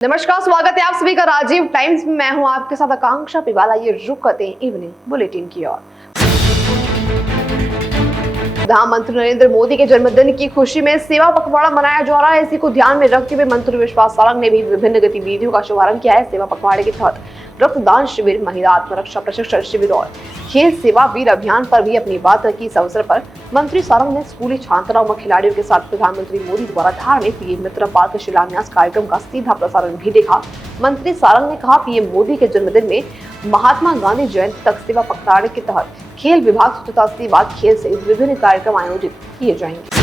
नमस्कार, स्वागत है आप सभी का राजीव टाइम्स में। मैं हूं आपके साथ आकांक्षा पिवाला। ये रुक करते हैं इवनिंग बुलेटिन की ओर। प्रधानमंत्री नरेंद्र मोदी के जन्मदिन की खुशी में सेवा पखवाड़ा मनाया जा रहा है। इसी को ध्यान में रखते हुए मंत्री विश्वास सारंग ने भी विभिन्न गतिविधियों का शुभारंभ किया है। सेवा पखवाड़े के तहत रक्तदान शिविर, महिला आत्मरक्षा प्रशिक्षण शिविर और खेल सेवा वीर अभियान पर भी अपनी बात रखी। इस अवसर पर मंत्री सारंग ने स्कूली छात्राओं व खिलाड़ियों के साथ प्रधानमंत्री मोदी द्वारा धार्मिक पीएम मित्र पार्क शिलान्यास कार्यक्रम का सीधा प्रसारण भी देखा। मंत्री सारंग ने कहा, पीएम मोदी के जन्मदिन में महात्मा गांधी जयंती तक सेवा पखवाड़े के तहत खेल विभाग तथा सेवा खेल सहित विभिन्न कार्यक्रम आयोजित किए जाएंगे।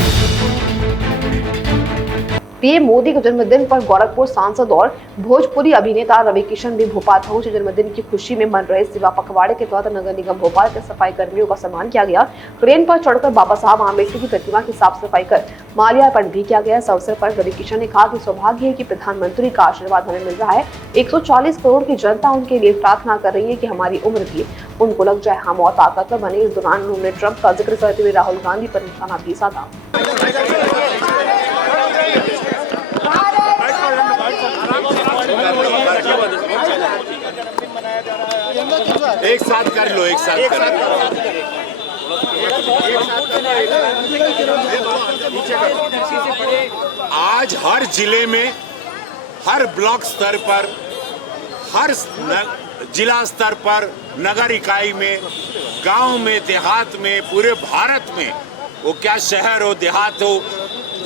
पीएम मोदी के जन्मदिन पर गोरखपुर सांसद और भोजपुरी अभिनेता रवि किशन भी भोपाल पहुंचे। जन्मदिन की खुशी में मन रहे सेवा पखवाड़े के तहत नगर निगम भोपाल के सफाई कर्मियों का सम्मान किया गया। क्रेन पर चढ़कर बाबा साहब आम्बेडकर की प्रतिमा की साफ सफाई कर माल्यार्पण भी किया गया। इस अवसर पर रवि किशन ने कहा कि सौभाग्य है कि प्रधानमंत्री का आशीर्वाद हमें मिल रहा है। 140 करोड़ की जनता उनके लिए प्रार्थना कर रही है कि हमारी उम्र भी उनको लग जाए, हम और ताकतवर बने। इस दौरान उन्होंने ट्रंप का जिक्र करते हुए राहुल गांधी पर निशाना भी साधा। एक साथ कर लो, एक साथ कर लो। आज हर जिले में, हर ब्लॉक स्तर पर, हर जिला स्तर पर, नगर इकाई में, गांव में, देहात में, पूरे भारत में, वो क्या शहर हो, देहात हो,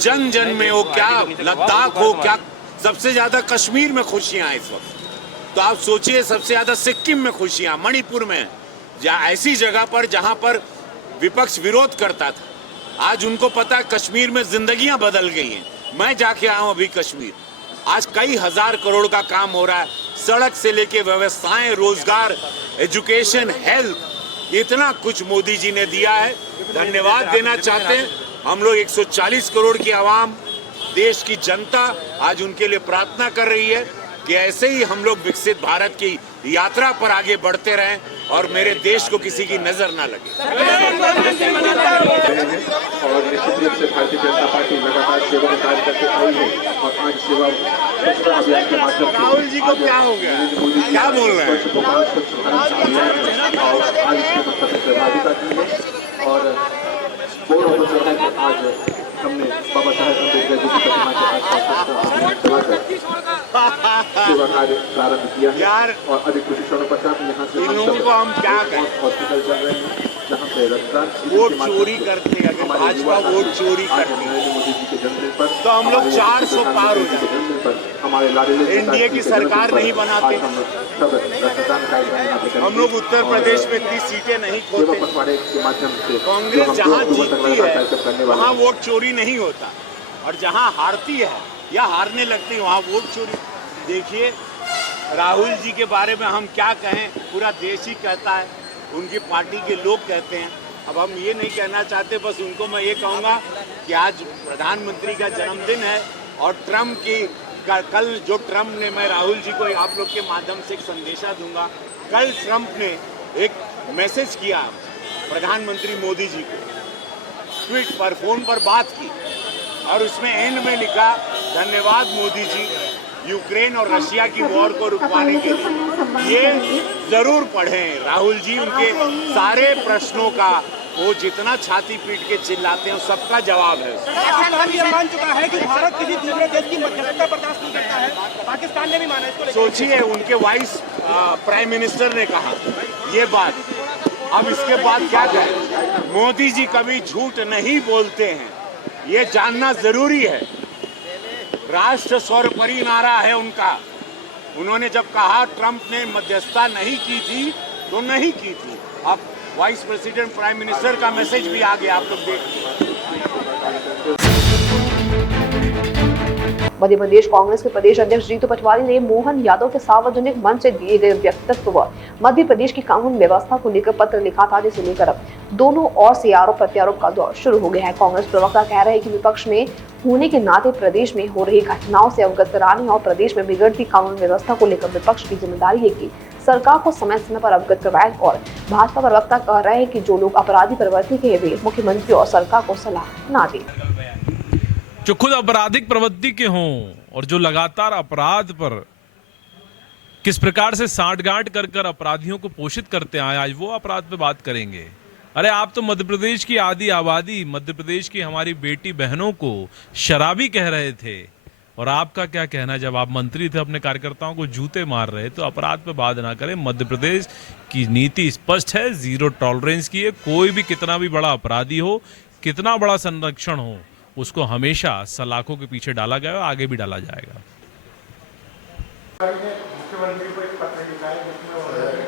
जन जन में हो, क्या लद्दाख हो, क्या सबसे ज्यादा कश्मीर में खुशियां हैं इस वक्त। तो आप सोचिए, सबसे ज्यादा सिक्किम में खुशियां, मणिपुर में, ऐसी जगह पर जहां पर विपक्ष विरोध करता था, आज उनको पता है कश्मीर में जिंदगियां बदल गई हैं। मैं जाके आया हूं अभी कश्मीर, आज कई हजार करोड़ का काम हो रहा है, सड़क से लेके व्यवस्थाएं, रोजगार, एजुकेशन, हेल्थ, इतना कुछ मोदी जी ने दिया है। धन्यवाद देना चाहते हैं। हम लोग 140 करोड़ की आवाम, देश की जनता आज उनके लिए प्रार्थना कर रही है कि ऐसे ही हम लोग विकसित भारत की यात्रा पर आगे बढ़ते रहें और मेरे देश को किसी की नजर ना लगे। और निश्चित रूप से भारतीय जनता पार्टी लगातार सेवा का कार्य करते आई है और आज सेवा स्वच्छता अभियान के माध्यम से राहुल जी को क्या हो गया, क्या बोल रहे हैं? स्वच्छ भारत अभियान और आज इसमें सहभागिता की है और गौरव अवसर है कि आज हमने बाबा साहेब अम्बेडकर जी की प्रतिमा के आसपास सेवा कार्य प्रारंभ किया है और अधिक कुछ क्षणों पश्चात यहाँ से इन लोगों को हम क्या कहें? हॉस्पिटल चल रहे हैं जहाँ पे रक्तदान वोट चोरी करते हैं, अगर भाजपा वोट चोरी करती है मोदी जी के जन्मदिन पर तो हम लोग 400 पार हो जाते जन्मदिन पर हमारे लाडले एनडीए की सरकार नहीं बनाते। हम लोग उत्तर प्रदेश में इतनी सीटें नहीं खोते। पखवाड़े के माध्यम से कांग्रेस जहाँ जीतती है वहाँ वोट चोरी नहीं होता और जहाँ हारती है या हारने लगती है वहाँ वोट चोरी। देखिए, राहुल जी के बारे में हम क्या कहें, पूरा देश ही कहता है, उनकी पार्टी के लोग कहते हैं। अब हम ये नहीं कहना चाहते, बस उनको मैं ये कहूँगा कि आज प्रधानमंत्री का जन्मदिन है और ट्रम्प की कल जो ट्रम्प ने, मैं राहुल जी को आप लोग के माध्यम से एक संदेशा दूंगा, कल ट्रम्प ने एक मैसेज किया प्रधानमंत्री मोदी जी को, ट्वीट पर, फोन पर बात की और उसमें एंड में लिखा, धन्यवाद मोदी जी यूक्रेन और रशिया की वॉर को रुकवाने के लिए। ये जरूर पढ़ें राहुल जी, उनके सारे प्रश्नों का वो जितना छाती पीट के चिल्लाते हैं सबका जवाब है। पाकिस्तान ये मान चुका है कि भारत किसी दूसरे देश की मध्यस्थता बर्दाश्त नहीं करता है। पाकिस्तान ने भी माना इसको। सोचिए, उनके वाइस प्राइम मिनिस्टर ने कहा ये बात। अब इसके बाद क्या कहें? मोदी जी कभी झूठ नहीं बोलते हैं, ये जानना जरूरी है। राष्ट्र सर्वोपरि नारा है उनका। उन्होंने जब कहा ट्रंप ने मध्यस्थता नहीं की थी तो नहीं की थी। अब वाइस प्रेसिडेंट प्राइम मिनिस्टर का मैसेज भी आ गया, आप लोग देखिए। मध्य प्रदेश कांग्रेस के प्रदेश अध्यक्ष जीतू पटवारी ने मोहन यादव के सार्वजनिक मंच से दिए गए व्यक्तित्व व मध्य प्रदेश की कानून व्यवस्था को लेकर पत्र लिखा था, जिसे लेकर अब दोनों ओर से आरोप प्रत्यारोप का दौर शुरू हो गया है। कांग्रेस प्रवक्ता कह रहे हैं कि विपक्ष में होने के नाते प्रदेश में हो रही घटनाओं से अवगत कराने और प्रदेश में बिगड़ती कानून व्यवस्था को लेकर विपक्ष की जिम्मेदारी है कि सरकार को समय समय पर अवगत करवाए। और भाजपा प्रवक्ता कह रहे हैं कि जो लोग अपराधी प्रवृत्ति के वे मुख्यमंत्री और सरकार को सलाह न दें। जो खुद आपराधिक प्रवृत्ति के हों और जो लगातार अपराध पर किस प्रकार से सांठगांठ कर कर अपराधियों को पोषित करते आए, आज वो अपराध पे बात करेंगे। अरे आप तो मध्य प्रदेश की आधी आबादी, मध्य प्रदेश की हमारी बेटी बहनों को शराबी कह रहे थे, और आपका क्या कहना, जब आप मंत्री थे अपने कार्यकर्ताओं को जूते मार रहे तो अपराध पे बात ना करें। मध्य प्रदेश की नीति स्पष्ट है, जीरो टॉलरेंस की है। कोई भी कितना भी बड़ा अपराधी हो, कितना बड़ा संरक्षण हो, उसको हमेशा सलाखों के पीछे डाला गया और आगे भी डाला जाएगा। मुख्यमंत्री को एक पत्र लिखा है जिसमें उन्होंने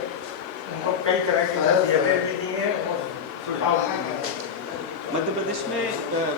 उनको कई तरह की नसीहतें भी दी हैं और सुझाव भी दिए हैं। मध्य प्रदेश में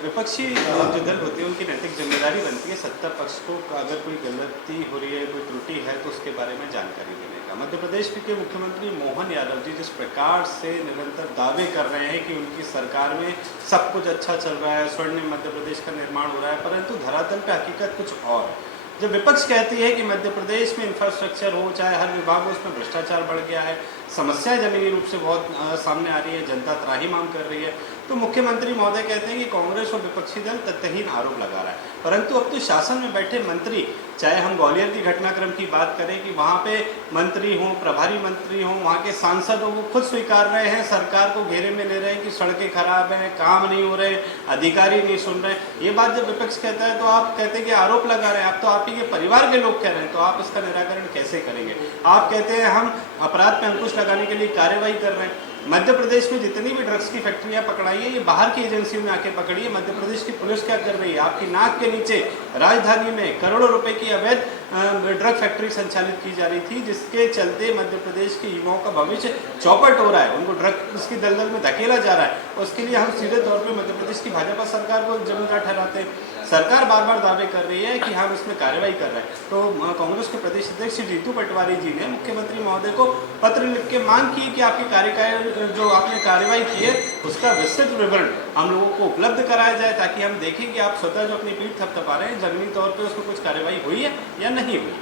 विपक्षी जो दल होते हैं उनकी नैतिक जिम्मेदारी बनती है सत्ता पक्ष को अगर कोई गलती हो रही है, कोई त्रुटि है तो उसके बारे में जानकारी देने का। मध्य प्रदेश के मुख्यमंत्री मोहन यादव जी जिस प्रकार से निरंतर दावे कर रहे हैं कि उनकी सरकार में सब कुछ अच्छा चल रहा है, स्वर्णिम मध्य प्रदेश का निर्माण हो रहा है, परंतु धरातल पर हकीकत कुछ और है। जब विपक्ष कहती है कि मध्य प्रदेश में इंफ्रास्ट्रक्चर हो, चाहे हर विभाग हो, उसमें भ्रष्टाचार बढ़ गया है, समस्याएं जमीनी रूप से बहुत सामने आ रही है, जनता त्राहिमाम कर रही है, तो मुख्यमंत्री महोदय कहते हैं कि कांग्रेस और विपक्षी दल तथ्यहीन आरोप लगा रहा है। परंतु अब तो शासन में बैठे मंत्री, चाहे हम ग्वालियर की घटनाक्रम की बात करें कि वहाँ पे मंत्री हों, प्रभारी मंत्री हों, वहाँ के सांसद हों, वो खुद स्वीकार रहे हैं, सरकार को घेरे में ले रहे हैं कि सड़कें खराब हैं, काम नहीं हो रहे, अधिकारी नहीं सुन रहे। ये बात जब विपक्ष कहता है तो आप कहते हैं कि आरोप लगा रहे हैं, आप तो आप ही के परिवार के लोग कह रहे हैं, तो आप इसका निराकरण कैसे करेंगे? आप कहते हैं हम अपराध पर अंकुश लगाने के लिए कार्रवाई कर रहे हैं। मध्य प्रदेश में जितनी भी ड्रग्स की फैक्ट्रियां पकड़ाई है, ये बाहर की एजेंसियों में आके पकड़ी है। मध्य प्रदेश की पुलिस क्या कर रही है? आपकी नाक के नीचे राजधानी में करोड़ों रुपए की अवैध ड्रग फैक्ट्री संचालित की जा रही थी, जिसके चलते मध्य प्रदेश के युवाओं का भविष्य चौपट हो रहा है, उनको ड्रग्स की दलदल में धकेला जा रहा है। उसके लिए हम सीधे तौर पर मध्य प्रदेश की भाजपा सरकार को जिम्मेदार ठहराते हैं। सरकार बार बार दावे कर रही है कि हम इसमें कार्रवाई कर रहे हैं, तो कांग्रेस के प्रदेश अध्यक्ष जीतू पटवारी जी ने मुख्यमंत्री महोदय को पत्र लिख के मांग की कि आपकी कार्यकाल जो आपने कार्रवाई की है उसका विस्तृत विवरण हम लोगों को उपलब्ध कराया जाए, ताकि हम देखें कि आप स्वतः जो अपनी पीठ थपथपा रहे हैं जमीनी तौर पर उसमें कुछ कार्रवाई हुई है या नहीं हुई।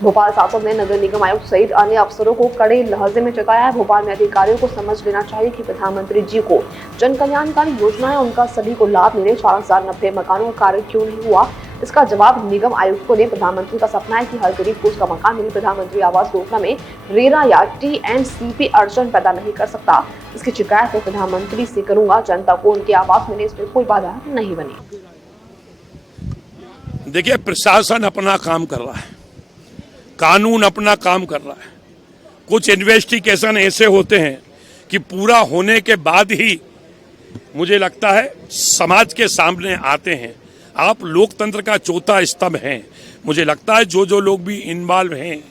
भोपाल सांसद ने नगर निगम आयुक्त सहित अन्य अफसरों को कड़े लहजे में चेताया है। भोपाल में अधिकारियों को समझ लेना चाहिए कि प्रधानमंत्री जी को जन कल्याणकारी योजनाएं उनका सभी को लाभ मिले। 4090 मकानों का कार्य क्यों नहीं हुआ, इसका जवाब निगम आयुक्तों ने। प्रधानमंत्री का सपना है कि हर गरीब को उसका मकान मिले। प्रधानमंत्री आवास योजना में रेरा या TNCP अड़चन पैदा नहीं कर सकता, इसकी शिकायत मैं प्रधानमंत्री से करूंगा। जनता को उनके आवास मिले, इसमें कोई बाधा नहीं बनी। देखिए, प्रशासन अपना काम कर रहा है, कानून अपना काम कर रहा है। कुछ इन्वेस्टिगेशन ऐसे होते हैं कि पूरा होने के बाद ही मुझे लगता है समाज के सामने आते हैं। आप लोकतंत्र का चौथा स्तंभ हैं। मुझे लगता है जो जो लोग भी इन्वॉल्व हैं,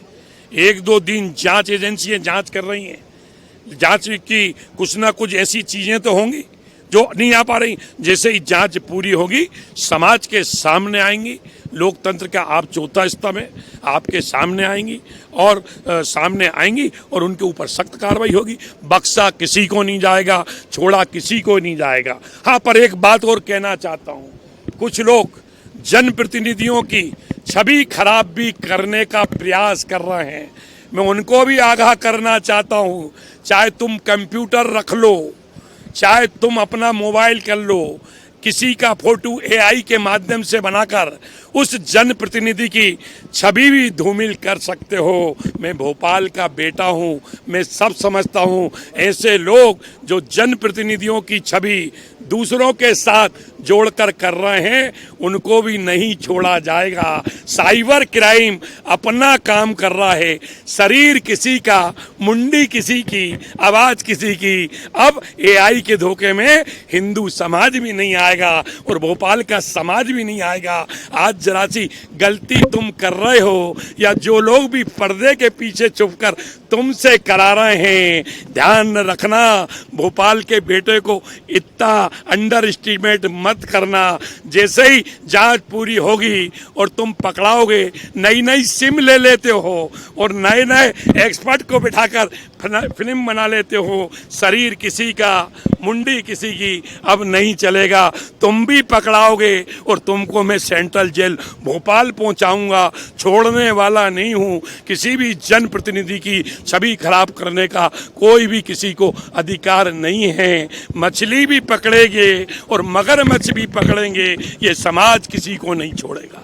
1-2 दिन जांच एजेंसियां जांच कर रही हैं, जांच की कुछ ना कुछ ऐसी चीजें तो होंगी जो नहीं आ पा रही। जैसे ही जांच पूरी होगी समाज के सामने आएंगी। लोकतंत्र का आप चौथा स्तंभ है, आपके सामने आएंगी और सामने आएंगी और उनके ऊपर सख्त कार्रवाई होगी। बख्शा किसी को नहीं जाएगा, छोड़ा किसी को नहीं जाएगा। हाँ, पर एक बात और कहना चाहता हूँ, कुछ लोग जनप्रतिनिधियों की छवि खराब भी करने का प्रयास कर रहे हैं। मैं उनको भी आगाह करना चाहता हूँ, चाहे तुम कंप्यूटर रख लो, चाहे तुम अपना मोबाइल कर लो, किसी का फोटो AI के माध्यम से बनाकर उस जनप्रतिनिधि की छवि भी धूमिल कर सकते हो। मैं भोपाल का बेटा हूँ, मैं सब समझता हूँ। ऐसे लोग जो जनप्रतिनिधियों की छवि दूसरों के साथ जोड़कर कर रहे हैं, उनको भी नहीं छोड़ा जाएगा। साइबर क्राइम अपना काम कर रहा है, शरीर किसी का, मुंडी किसी की, आवाज किसी की। अब AI के धोखे में हिंदू समाज भी नहीं आएगा और भोपाल का समाज भी नहीं आएगा। आज जरा सी गलती तुम कर रहे हो या जो लोग भी पर्दे के पीछे छुपकर तुमसे करा रहे हैं, ध्यान रखना, भोपाल के बेटे को इतना अंडर एस्टिमेट मत करना। जैसे ही जांच पूरी होगी और तुम पकड़ाओगे, नई नई सिम ले लेते हो और नए नए एक्सपर्ट को बिठाकर फिल्म बना लेते हो, शरीर किसी का मुंडी किसी की, अब नहीं चलेगा। तुम भी पकड़ाओगे और तुमको मैं सेंट्रल जेल भोपाल पहुंचाऊंगा। छोड़ने वाला नहीं हूं। किसी भी जनप्रतिनिधि की छवि खराब करने का कोई भी किसी को अधिकार नहीं है। मछली भी पकड़ेंगे और मगरमच्छ भी पकड़ेंगे, ये समाज किसी को नहीं छोड़ेगा।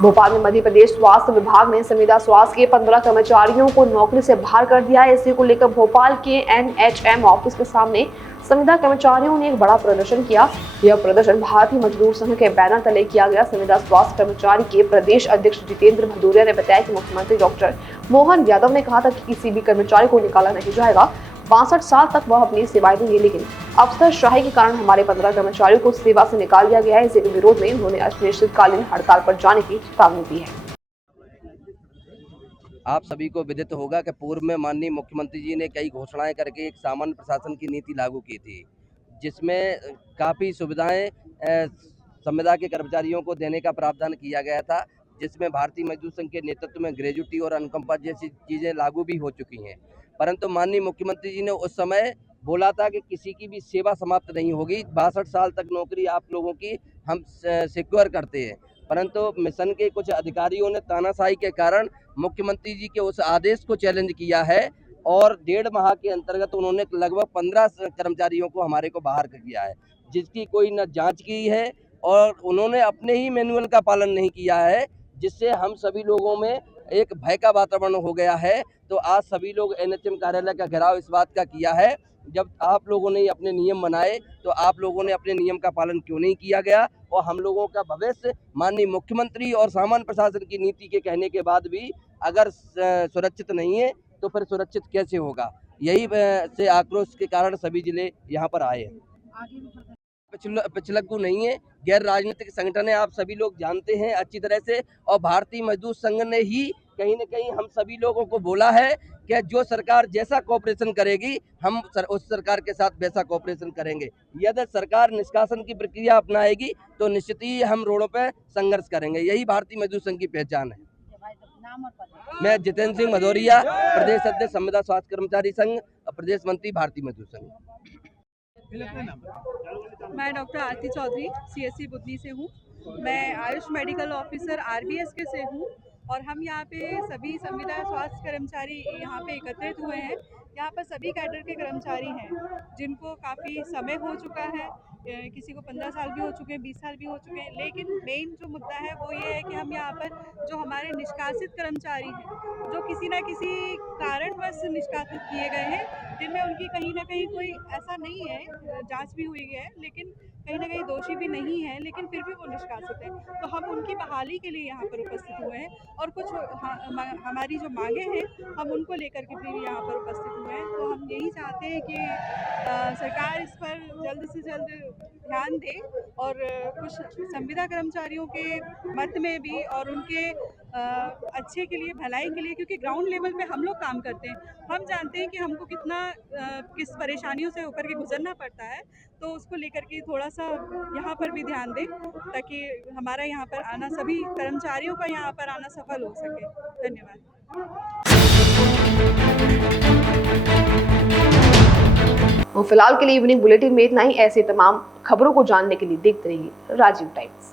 भोपाल में मध्य प्रदेश स्वास्थ्य विभाग ने संविदा स्वास्थ्य के 15 कर्मचारियों को नौकरी से बाहर कर दिया है। इसी को लेकर भोपाल के NHM ऑफिस के सामने संविदा कर्मचारियों ने एक बड़ा प्रदर्शन किया। यह प्रदर्शन भारतीय मजदूर संघ के बैनर तले किया गया। संविदा स्वास्थ्य कर्मचारी के प्रदेश अध्यक्ष जितेंद्र भदौरिया ने बताया कि मुख्यमंत्री डॉक्टर मोहन यादव ने कहा था कि किसी भी कर्मचारी को निकाला नहीं जाएगा। 62 साल तक वह अपनी सेवाएं देंगे, लेकिन अफसरशाही के कारण हमारे 15 कर्मचारियों को सेवा से निकाल दिया गया है। इसी के विरोध में उन्होंने अनिश्चितकालीन हड़ताल पर जाने की चेतावनी दी है। आप सभी को विदित होगा कि पूर्व में माननीय मुख्यमंत्री जी ने कई घोषणाएं करके एक सामान्य प्रशासन की नीति लागू की थी, जिसमें काफ़ी सुविधाएं संविदा के कर्मचारियों को देने का प्रावधान किया गया था, जिसमें भारतीय मजदूर संघ के नेतृत्व में ग्रेजुटी और अनुकंपा जैसी चीज़ें लागू भी हो चुकी हैं। परंतु माननीय मुख्यमंत्री जी ने उस समय बोला था कि किसी की भी सेवा समाप्त नहीं होगी। 62 साल तक नौकरी आप लोगों की हम सिक्योर करते हैं। परंतु मिशन के कुछ अधिकारियों ने तानाशाही के कारण मुख्यमंत्री जी के उस आदेश को चैलेंज किया है और 1.5 माह के अंतर्गत उन्होंने लगभग 15 कर्मचारियों को हमारे को बाहर कर दिया है, जिसकी कोई न जांच की है और उन्होंने अपने ही मैनुअल का पालन नहीं किया है, जिससे हम सभी लोगों में एक भय का वातावरण हो गया है। तो आज सभी लोग NHM कार्यालय का घेराव इस बात का किया है, जब आप लोगों ने अपने नियम बनाए तो आप लोगों ने अपने नियम का पालन क्यों नहीं किया गया, और हम लोगों का भविष्य माननीय मुख्यमंत्री और सामान्य प्रशासन की नीति के कहने के बाद भी अगर सुरक्षित नहीं है तो फिर सुरक्षित कैसे होगा। यही से आक्रोश के कारण सभी जिले यहाँ पर आए हैं। पिछलग्गू नहीं है, गैर राजनीतिक संगठन है, आप सभी लोग जानते हैं अच्छी तरह से। और भारतीय मजदूर संघ ने ही कहीं न कहीं हम सभी लोगों को बोला है कि जो सरकार जैसा कोऑपरेशन करेगी हम उस सरकार के साथ वैसा कोऑपरेशन करेंगे। यदि सरकार निष्कासन की प्रक्रिया अपनाएगी तो निश्चित ही हम रोडों पर संघर्ष करेंगे। यही भारतीय मजदूर संघ की पहचान है। मैं जितेंद्र सिंह भदौरिया, प्रदेश अध्यक्ष संविदा स्वास्थ्य कर्मचारी संघ, प्रदेश मंत्री भारतीय मजदूर संघ। मैं डॉक्टर आरती चौधरी CSC बुधनी से हूँ। मैं आयुष मेडिकल ऑफिसर RBSK से हूँ और हम यहाँ पे सभी संविदा स्वास्थ्य कर्मचारी यहाँ पे एकत्रित हुए हैं। यहाँ पर सभी कैडर के कर्मचारी हैं जिनको काफ़ी समय हो चुका है, किसी को 15 साल भी हो चुके हैं, 20 साल भी हो चुके हैं। लेकिन मेन जो मुद्दा है वो ये है कि हम यहाँ पर जो हमारे निष्कासित कर्मचारी हैं, जो किसी न किसी कारणवश निष्कासित किए गए हैं, जिनमें उनकी कहीं ना कहीं कोई ऐसा नहीं है, जांच भी हुई है लेकिन कहीं ना कहीं दोषी भी नहीं है, लेकिन फिर भी वो निष्कासित है, तो हम उनकी बहाली के लिए यहाँ पर उपस्थित हुए हैं और कुछ हमारी जो मांगे हैं हम उनको लेकर के फिर यहाँ पर उपस्थित हुए हैं। तो हम यही चाहते हैं कि सरकार इस पर जल्द से जल्द ध्यान दे और कुछ संविदा कर्मचारियों के मत में भी और उनके अच्छे के लिए, भलाई के लिए, क्योंकि ग्राउंड लेवल पे हम लोग काम करते हैं, हम जानते हैं कि हमको किस परेशानियों से होकर के गुजरना पड़ता है, तो उसको लेकर के थोड़ा सा यहाँ पर भी ध्यान दें ताकि हमारा यहाँ पर आना, सभी कर्मचारियों का यहाँ पर आना सफल हो सके। धन्यवाद। फिलहाल के लिए इवनिंग बुलेटिन में इतना ही। ऐसे तमाम खबरों को जानने के लिए देखते रहिए राजीव टाइम्स।